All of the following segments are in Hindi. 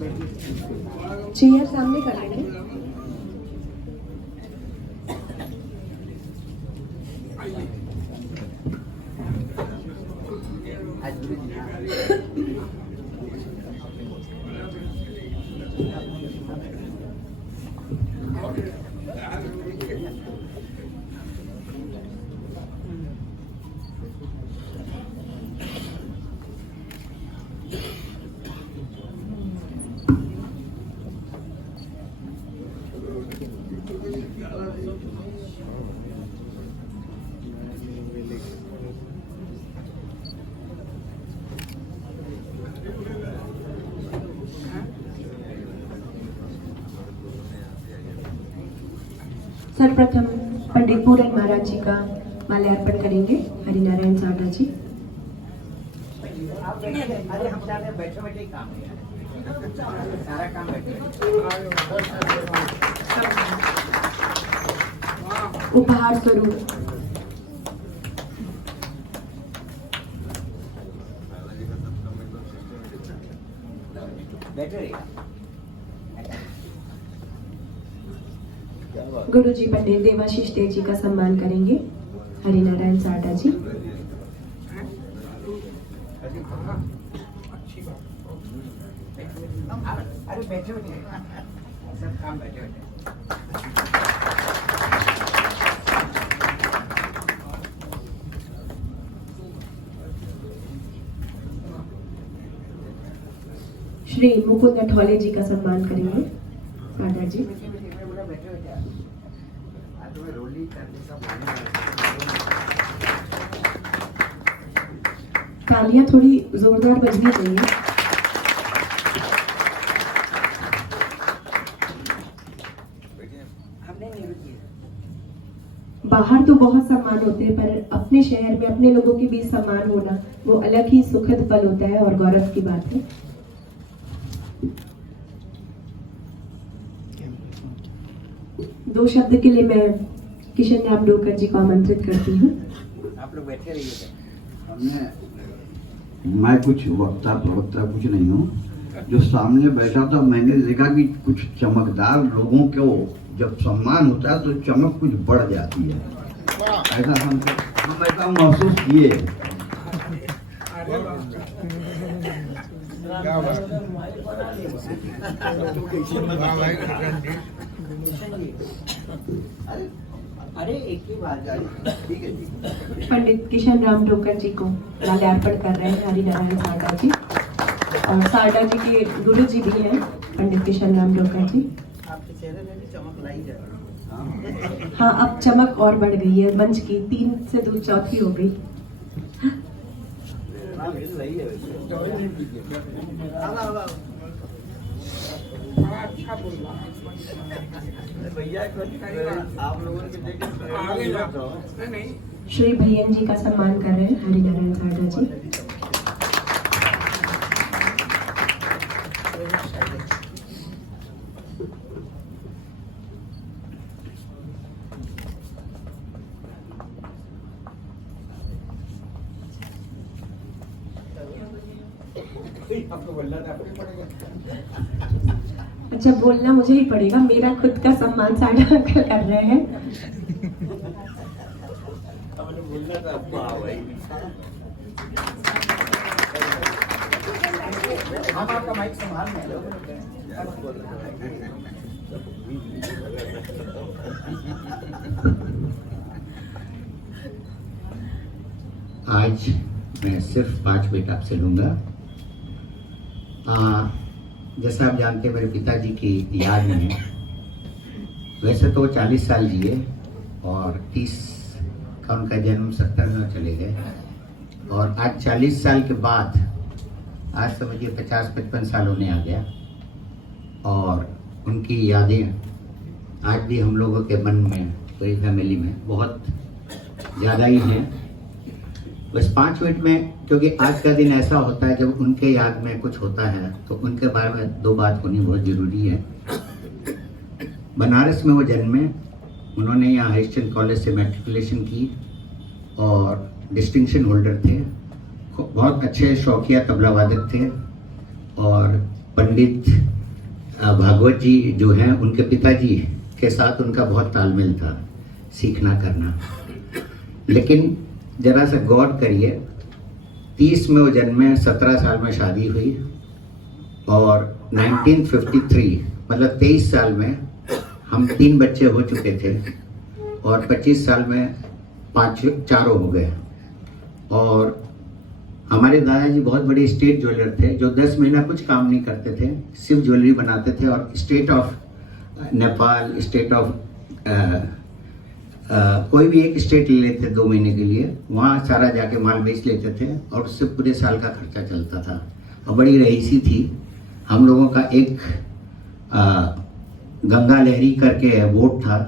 चेयर सामने कर लेंगे। सर्वप्रथम पंडित पूरन महाराज जी का माल्यार्पण करेंगे हरिनारायण साडा जी। उपहार स्वरूप गुरु जी पंडित देवाशीष देव जी का सम्मान करेंगे हरिनारायण साडा जी। श्री मुकुंद अठौले जी का सम्मान करेंगे साडा जी। तालियां थोड़ी जोरदार बजनी चाहिए। बाहर तो बहुत सम्मान होते हैं, पर अपने शहर में अपने लोगों के बीच सम्मान होना वो अलग ही सुखद पल होता है और गौरव की बात है। दो शब्द के लिए मैं किशन राम डोकर जी को आमंत्रित करती हूँ। आप लोग बैठे रहिए। मैं कुछ वक्ता प्रवक्ता कुछ नहीं हूँ। जो सामने बैठा था मैंने देखा कि कुछ चमकदार लोगों को जब सम्मान होता है तो चमक कुछ बढ़ जाती है। ऐसा हम ऐसा महसूस किए। अरे एक ही बात ठीक है। पंडित किशन राम डोकर जी को माल्यार्पण कर रहे हैं हरिनारायण साडा जी, और साडा जी के गुरु जी भी हैं पंडित किशन राम डोकर जी। आपके चेहरे में भी चमक लाई जा रही है। हाँ, अब चमक और बढ़ गई है, मंच की 3 से 2 चौथी हो गई। अच्छा बोला भैया, आप लोगों के देख श्री भैयन जी का सम्मान कर रहे हैं हरिनारायण साडा जी। आपको बोलना था पड़ेगा। अच्छा, बोलना मुझे ही पड़ेगा। मेरा खुद का सम्मान साडा अंकल कर रहे हैं। बोलना था आपको। हम आपका माइक संभाल लें। आज मैं सिर्फ 5 मिनट आपसे लूँगा। जैसा आप जानते हैं मेरे पिताजी की याद में, वैसे तो 40 साल जिए और 30 का उनका जन्म 70 में चले गए, और आज 40 साल के बाद आज समझिए 50-55 साल होने आ गया, और उनकी यादें आज भी हम लोगों के मन में, पूरी फैमिली में बहुत ज़्यादा ही हैं। बस 5 मिनट में, क्योंकि आज का दिन ऐसा होता है जब उनके याद में कुछ होता है तो उनके बारे में 2 बात होनी बहुत ज़रूरी है। बनारस में वो जन्मे, उन्होंने यहाँ हरिश्चंद्र कॉलेज से मैट्रिकुलेशन की और डिस्टिंक्शन होल्डर थे। बहुत अच्छे शौकिया तबला वादक थे और पंडित भागवत जी जो हैं उनके पिताजी के साथ उनका बहुत तालमेल था, सीखना करना। लेकिन जरा सा गौर करिए, 30 में वो जन्मे, 17 साल में शादी हुई और 1953 मतलब 23 साल में हम 3 बच्चे हो चुके थे और 25 साल में 4 हो गए। और हमारे दादाजी बहुत बड़े स्टेट ज्वेलर थे जो 10 महीना कुछ काम नहीं करते थे, सिर्फ ज्वेलरी बनाते थे और state of Nepal, state of कोई भी एक स्टेट ले लेते 2 महीने के लिए, वहाँ सारा जाके माल बेच लेते थे और उससे पूरे साल का खर्चा चलता था। और बड़ी रईसी थी। हम लोगों का एक गंगा लहरी करके बोट था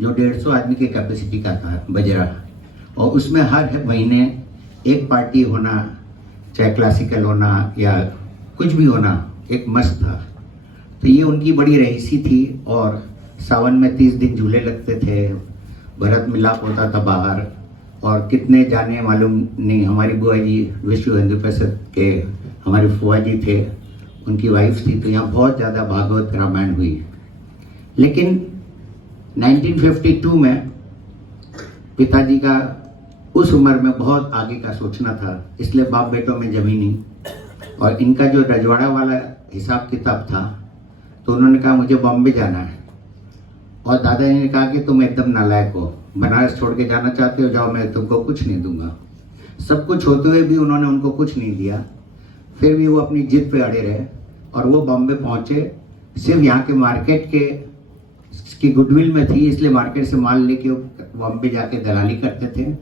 जो 150 आदमी के कैपेसिटी का था, बजरा, और उसमें हर महीने एक पार्टी होना, चाहे क्लासिकल होना या कुछ भी होना, एक मस्त था। तो ये उनकी बड़ी रईसी थी। और सावन में 30 दिन झूले लगते थे, भरत मिलाप होता था बाहर, और कितने जाने मालूम नहीं। हमारी बुआ जी विश्व हिंदू परिषद के हमारे फुआ जी थे, उनकी वाइफ थी, तो यहाँ बहुत ज़्यादा भागवत रामायण हुई। लेकिन 1952 में पिताजी का उस उम्र में बहुत आगे का सोचना था, इसलिए बाप बेटों में जमी नहीं। और इनका जो रजवाड़ा वाला हिसाब किताब था, तो उन्होंने कहा मुझे बॉम्बे जाना है। और दादाजी ने कहा कि तुम एकदम नालायक हो, बनारस छोड़ के जाना चाहते हो, जाओ, मैं तुमको कुछ नहीं दूंगा। सब कुछ होते हुए भी उन्होंने उनको कुछ नहीं दिया। फिर भी वो अपनी जिद पे अड़े रहे और वो बॉम्बे पहुंचे। सिर्फ यहाँ के मार्केट की गुडविल में थी, इसलिए मार्केट से माल लेके बॉम्बे जाके दलाली करते थे।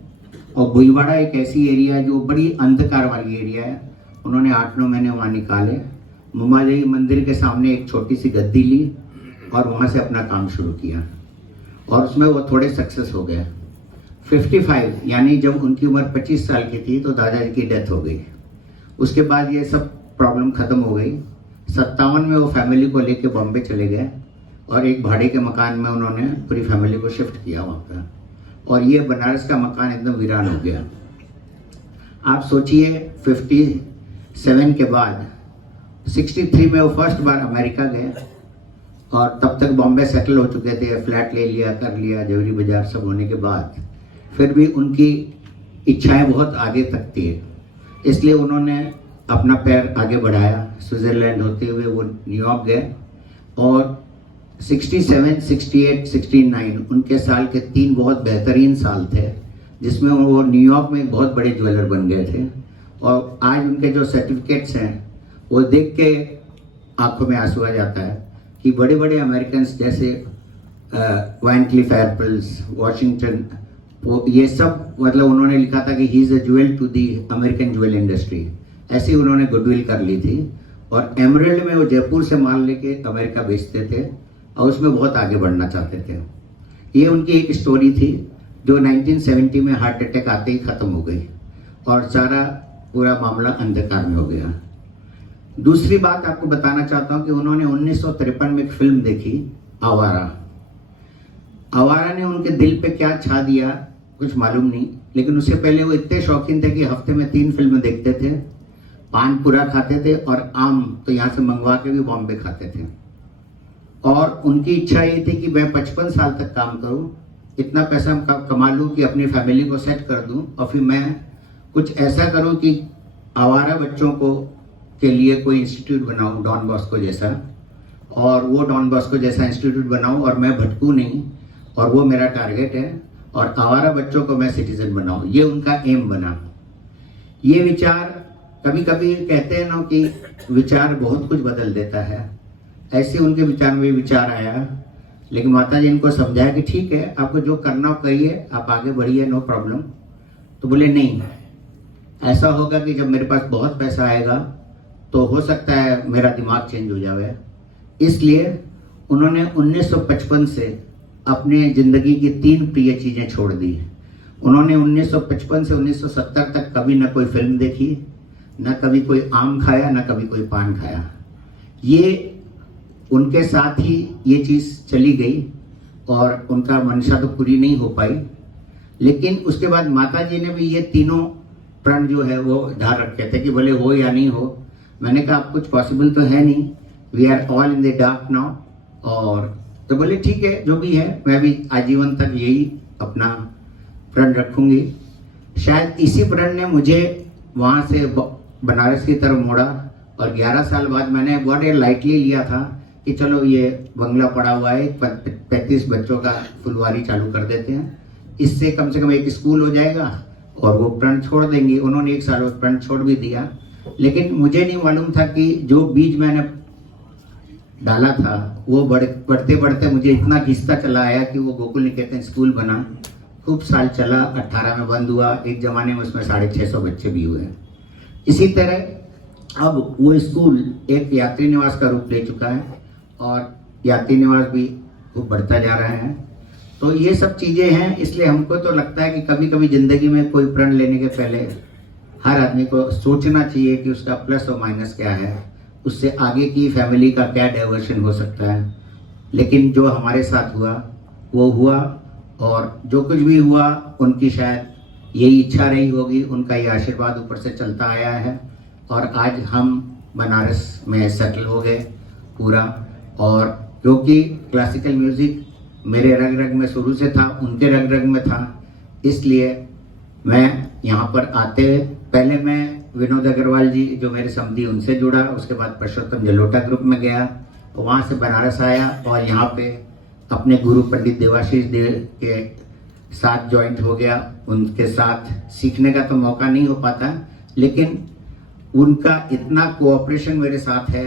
और बुईवाड़ा एक ऐसी एरिया है जो बड़ी अंधकार वाली एरिया है, उन्होंने 8-9 महीने वहाँ निकाले। मुमादेवी मंदिर के सामने एक छोटी सी गद्दी ली और वहाँ से अपना काम शुरू किया और उसमें वो थोड़े सक्सेस हो गए। 55 यानी जब उनकी उम्र 25 साल की थी तो दादाजी की डेथ हो गई। उसके बाद ये सब प्रॉब्लम ख़त्म हो गई। 57 में वो फैमिली को लेके बॉम्बे चले गए और एक भाड़े के मकान में उन्होंने पूरी फैमिली को शिफ्ट किया वहाँ पर, और ये बनारस का मकान एकदम वीरान हो गया। आप सोचिए 57 के बाद 63 में वो फर्स्ट बार अमेरिका गए और तब तक बॉम्बे सेटल हो चुके थे, फ्लैट ले लिया, कर लिया, जवरी बाजार सब होने के बाद फिर भी उनकी इच्छाएं बहुत आगे तक थी, इसलिए उन्होंने अपना पैर आगे बढ़ाया। स्विट्ज़रलैंड होते हुए वो न्यूयॉर्क गए और 67, 68, 69 उनके साल के 3 बहुत बेहतरीन साल थे, जिसमें वो न्यूयॉर्क में एक बहुत बड़े ज्वेलर बन गए थे। और आज उनके जो सर्टिफिकेट्स हैं वो देख के आंखों में आंसू आ जाता है कि बड़े बड़े अमेरिकन जैसे वैन क्लिफ एयरपल्स, वाशिंगटन, ये सब मतलब उन्होंने लिखा था कि he is a jewel to the American jewel industry, ऐसी उन्होंने गुडविल कर ली थी। और एमरल्ड में वो जयपुर से माल लेके अमेरिका बेचते थे और उसमें बहुत आगे बढ़ना चाहते थे। ये उनकी एक स्टोरी थी जो 1970 में हार्ट अटैक आते ही ख़त्म हो गई और सारा पूरा मामला अंधकार में हो गया। दूसरी बात आपको बताना चाहता हूँ कि उन्होंने 1953 में एक फिल्म देखी, आवारा। आवारा ने उनके दिल पे क्या छा दिया कुछ मालूम नहीं, लेकिन उससे पहले वो इतने शौकीन थे कि हफ्ते में 3 फिल्में देखते थे, पान पूरा खाते थे और आम तो यहाँ से मंगवा के भी बॉम्बे खाते थे। और उनकी इच्छा ये थी कि मैं 55 साल तक काम करूँ, इतना पैसा कमा लूँ कि अपनी फैमिली को सेट कर दूँ और फिर मैं कुछ ऐसा करूँ कि आवारा बच्चों को के लिए कोई इंस्टीट्यूट बनाऊँ डॉन बॉस्को जैसा, और वो डॉन बॉस्को जैसा इंस्टीट्यूट बनाऊँ और मैं भटकूँ नहीं, और वो मेरा टारगेट है। और आवारा बच्चों को मैं सिटीजन बनाऊँ, ये उनका एम बना। ये विचार, कभी कभी कहते हैं ना कि विचार बहुत कुछ बदल देता है, ऐसे उनके विचार में विचार आया। लेकिन माता जी इनको समझाया कि ठीक है, आपको जो करना हो करिए, आप आगे बढ़िए, नो प्रॉब्लम। तो बोले नहीं, ऐसा होगा कि जब मेरे पास बहुत पैसा आएगा तो हो सकता है मेरा दिमाग चेंज हो जाए। इसलिए उन्होंने 1955 से अपने ज़िंदगी की 3 प्रिय चीज़ें छोड़ दी। उन्होंने 1955 से 1970 तक कभी ना कोई फिल्म देखी, ना कभी कोई आम खाया, ना कभी कोई पान खाया। ये उनके साथ ही ये चीज़ चली गई और उनका मंशा तो पूरी नहीं हो पाई। लेकिन उसके बाद माता जी ने भी ये तीनों प्रण जो है वो धार रखे थे कि भले हो या नहीं हो। मैंने कहा अब कुछ पॉसिबल तो है नहीं, we are all in the dark now. और तो बोले ठीक है, जो भी है, मैं भी आजीवन तक यही अपना प्रण रखूंगी। शायद इसी प्रण ने मुझे वहाँ से बनारस की तरफ मोड़ा, और 11 साल बाद मैंने बड़े लाइटली लिया था कि चलो ये बंगला पड़ा हुआ है, 35 बच्चों का फुलवारी चालू कर देते हैं, इससे कम से कम एक स्कूल हो जाएगा और वो प्रण छोड़ देंगे। उन्होंने 1 साल में प्रण छोड़ भी दिया, लेकिन मुझे नहीं मालूम था कि जो बीज मैंने डाला था वो बढ़ते बढ़ते मुझे इतना घिसता चला आया कि वो गोकुल निकेतन स्कूल बना। खूब साल चला, 18 में बंद हुआ, एक ज़माने में उसमें 650 बच्चे भी हुए। इसी तरह अब वो स्कूल एक यात्री निवास का रूप ले चुका है, और यात्री निवास भी खूब बढ़ता जा रहा है। तो ये सब चीज़ें हैं, इसलिए हमको तो लगता है कि कभी कभी ज़िंदगी में कोई प्रण लेने के पहले हर आदमी को सोचना चाहिए कि उसका प्लस और माइनस क्या है, उससे आगे की फैमिली का क्या डाइवर्शन हो सकता है। लेकिन जो हमारे साथ हुआ वो हुआ, और जो कुछ भी हुआ उनकी शायद यही इच्छा रही होगी, उनका ये आशीर्वाद ऊपर से चलता आया है, और आज हम बनारस में सेटल हो गए पूरा। और क्योंकि क्लासिकल म्यूज़िक मेरे रग रग में शुरू से था, उनके रग रग में था, इसलिए मैं यहाँ पर आते पहले मैं विनोद अग्रवाल जी जो मेरे समधी उनसे जुड़ा, उसके बाद पुरुषोत्तम जलोटा ग्रुप में गया, वहाँ से बनारस आया और यहाँ पे अपने गुरु पंडित देवाशीष देव के साथ ज्वाइंट हो गया। उनके साथ सीखने का तो मौका नहीं हो पाता, लेकिन उनका इतना कोऑपरेशन मेरे साथ है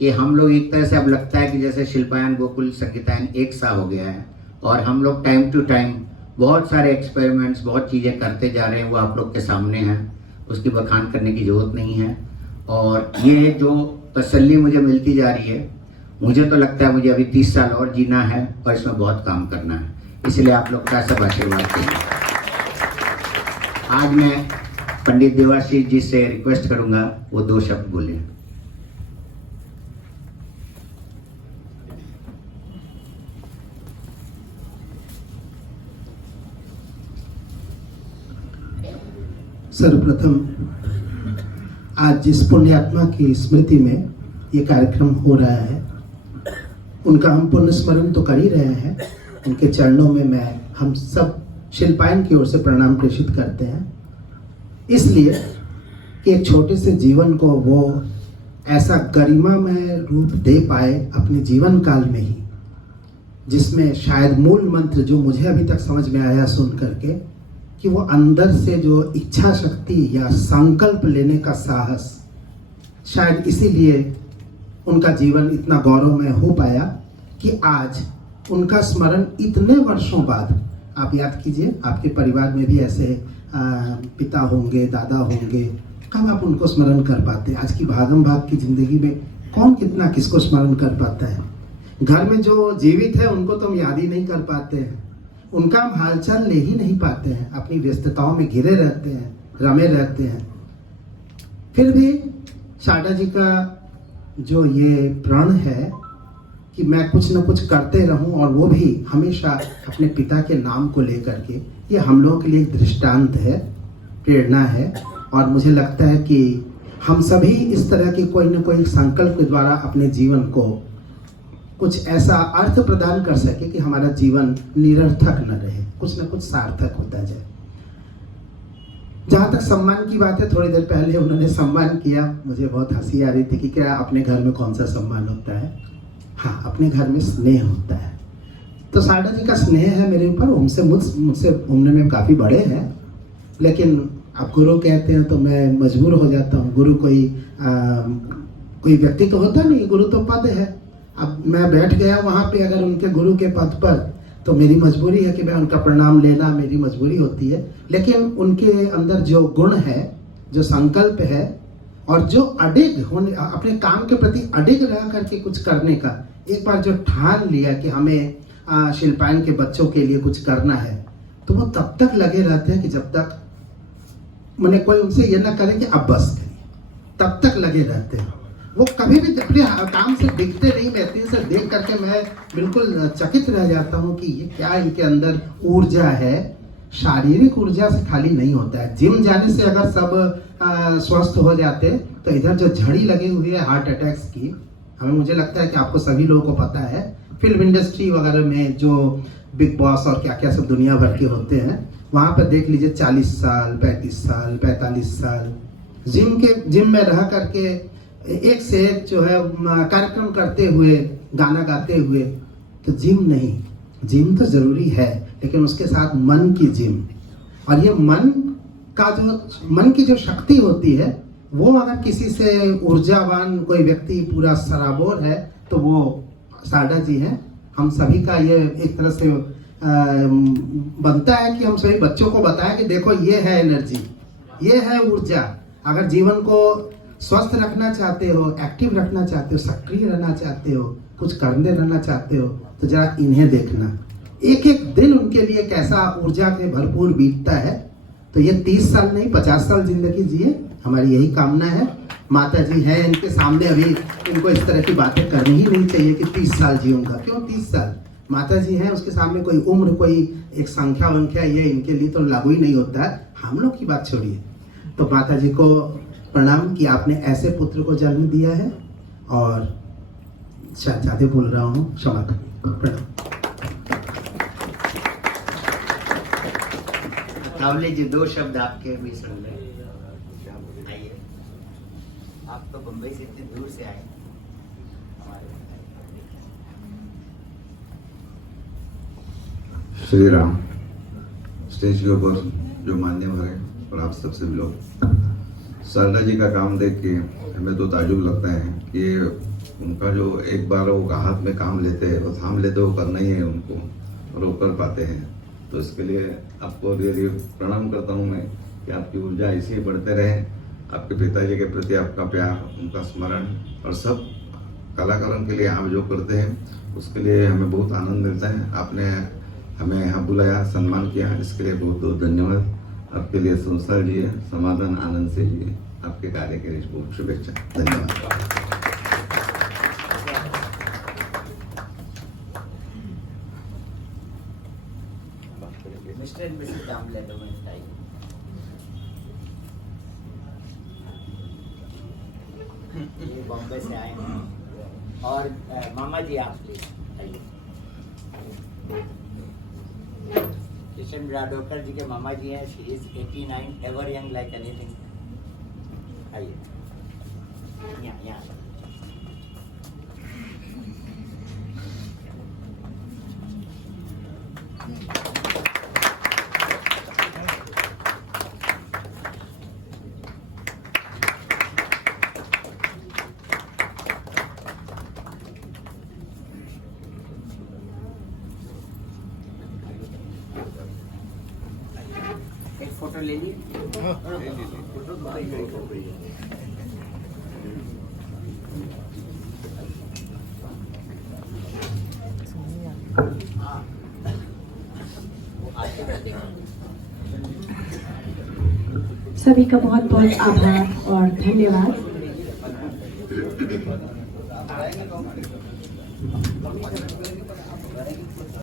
कि हम लोग एक तरह से अब लगता है कि जैसे शिल्पायन गोकुल संगीतायन एक सा हो गया है, और हम लोग टाइम टू टाइम बहुत सारे एक्सपेरिमेंट्स, बहुत चीज़ें करते जा रहे हैं, वो आप लोग के सामने हैं, उसकी बखान करने की ज़रूरत नहीं है। और ये जो तसल्ली मुझे मिलती जा रही है, मुझे तो लगता है मुझे अभी 30 साल और जीना है और इसमें बहुत काम करना है, इसलिए आप लोग का सब आशीर्वाद चाहिए। आज मैं पंडित देवाशीष जी से रिक्वेस्ट करूंगा वो 2 शब्द बोले। सर्वप्रथम आज जिस पुण्यात्मा की स्मृति में ये कार्यक्रम हो रहा है, उनका हम पुण्य स्मरण तो कर ही रहे हैं, उनके चरणों में हम सब शिल्पायन की ओर से प्रणाम प्रेषित करते हैं, इसलिए कि एक छोटे से जीवन को वो ऐसा गरिमामय रूप दे पाए अपने जीवन काल में ही, जिसमें शायद मूल मंत्र जो मुझे अभी तक समझ में आया सुन करके, कि वो अंदर से जो इच्छा शक्ति या संकल्प लेने का साहस, शायद इसीलिए उनका जीवन इतना गौरवमय हो पाया कि आज उनका स्मरण इतने वर्षों बाद, आप याद कीजिए आपके परिवार में भी ऐसे पिता होंगे, दादा होंगे, कब आप उनको स्मरण कर पाते? आज की भागम भाग की जिंदगी में कौन कितना किसको स्मरण कर पाता है? घर में जो जीवित है उनको तो हम याद ही नहीं कर पाते हैं, उनका हम हालचाल ले ही नहीं पाते हैं, अपनी व्यस्तताओं में घिरे रहते हैं, रमे रहते हैं। फिर भी शारदा जी का जो ये प्रण है कि मैं कुछ न कुछ करते रहूं, और वो भी हमेशा अपने पिता के नाम को लेकर के, ये हम लोगों के लिए एक दृष्टांत है, प्रेरणा है। और मुझे लगता है कि हम सभी इस तरह के कोई न कोई संकल्प के द्वारा अपने जीवन को कुछ ऐसा अर्थ प्रदान कर सके कि हमारा जीवन निरर्थक न रहे, कुछ न कुछ सार्थक होता जाए। जहाँ तक सम्मान की बात है, थोड़ी देर पहले उन्होंने सम्मान किया, मुझे बहुत हंसी आ रही थी कि क्या अपने घर में कौन सा सम्मान होता है? हाँ, अपने घर में स्नेह होता है। तो शारदा जी का स्नेह है मेरे ऊपर, उनसे मुझसे उम्र में काफ़ी बड़े हैं, लेकिन अब गुरु कहते हैं तो मैं मजबूर हो जाता हूँ। गुरु कोई व्यक्ति तो होता नहीं, गुरु तो पद है। अब मैं बैठ गया वहाँ पे अगर उनके गुरु के पद पर, तो मेरी मजबूरी है कि मैं उनका प्रणाम लेना मेरी मजबूरी होती है। लेकिन उनके अंदर जो गुण है, जो संकल्प है, और जो अडिग होने, अपने काम के प्रति अडिग रह करके कुछ करने का, एक बार जो ठान लिया कि हमें शिल्पायन के बच्चों के लिए कुछ करना है, तो वो तब तक लगे रहते हैं कि जब तक मैंने कोई उनसे ये ना करे कि अब बस करिए, तब तक लगे रहते हैं। वो कभी भी अपने काम से दिखते नहीं, मैं से देख करके मैं बिल्कुल चकित रह जाता हूँ कि ये क्या इनके अंदर ऊर्जा है। शारीरिक ऊर्जा से खाली नहीं होता है। जिम जाने से अगर सब स्वस्थ हो जाते, तो इधर जो झड़ी लगी हुई है हार्ट अटैक्स की, मुझे लगता है कि आपको सभी लोगों को पता है, फिल्म इंडस्ट्री वगैरह में जो बिग बॉस और क्या क्या सब दुनिया भर के होते हैं, वहाँ पर देख लीजिए 40 साल, 35 साल, 45 साल जिम में रह करके एक से एक जो है कार्यक्रम करते हुए, गाना गाते हुए। तो जिम नहीं, जिम तो जरूरी है, लेकिन उसके साथ मन की जिम। और ये मन की जो शक्ति होती है, वो अगर किसी से ऊर्जावान कोई व्यक्ति पूरा सराबोर है तो वो सारदा जी हैं। हम सभी का ये एक तरह से बनता है कि हम सभी बच्चों को बताएं कि देखो ये है एनर्जी, ये है ऊर्जा। अगर जीवन को स्वस्थ रखना चाहते हो, एक्टिव रखना चाहते हो, सक्रिय रहना चाहते हो, कुछ करने रहना चाहते हो, तो जरा इन्हें देखना। एक एक दिन उनके लिए कैसा ऊर्जा के भरपूर बीतता है। तो ये 30 साल नहीं 50 साल जिंदगी जिए, हमारी यही कामना है। माता जी है इनके सामने, अभी इनको इस तरह की बातें करनी ही नहीं चाहिए कि 30 साल जीऊंगा। क्यों 30 साल? माता जी हैं, उसके सामने कोई उम्र, कोई एक संख्या वंख्या ये इनके लिए तो लागू ही नहीं होता है। हम लोग की बात छोड़िए। तो माता जी को प्रणाम कि आपने ऐसे पुत्र को जन्म दिया है। और शायद ज्यादा बोल रहा हूँ, क्षमा करिए। प्रणाम। कावले जी 2 शब्द आपके भी सुन लें। आइए, आप तो बम्बई से इतनी दूर से आए। श्री राम। स्टेज के ऊपर जो मान्यवर है और आप सबसे भी लोग, सारदा जी का काम देख के हमें तो ताजुब लगता है कि उनका जो एक बार वो हाथ में काम लेते हैं, वो थाम लेते, वो करना ही है उनको, और वो कर पाते हैं। तो इसके लिए आपको रियली प्रणाम करता हूँ मैं कि आपकी ऊर्जा ऐसे ही बढ़ते रहे। आपके पिताजी के प्रति आपका प्यार, उनका स्मरण, और सब कलाकारों के लिए आप जो करते हैं उसके लिए हमें बहुत आनंद मिलता है। आपने हमें यहाँ बुलाया, सम्मान किया, इसके लिए बहुत बहुत धन्यवाद। आपके लिए संसार जी है, समाधान आनंद से जी। आपके कार्य के लिए बहुत शुभेच्छा, धन्यवाद। मिस्टर एंड मिसेस दामले ये बॉम्बे से आए हैं। और मामा जी आप प्लीज आइए। किशन राडोकर जी के मामा जी हैं। She is 89, ever young like anything. आइए यहाँ। एक फोटो ले ली। सभी का बहुत बहुत आभार और धन्यवाद।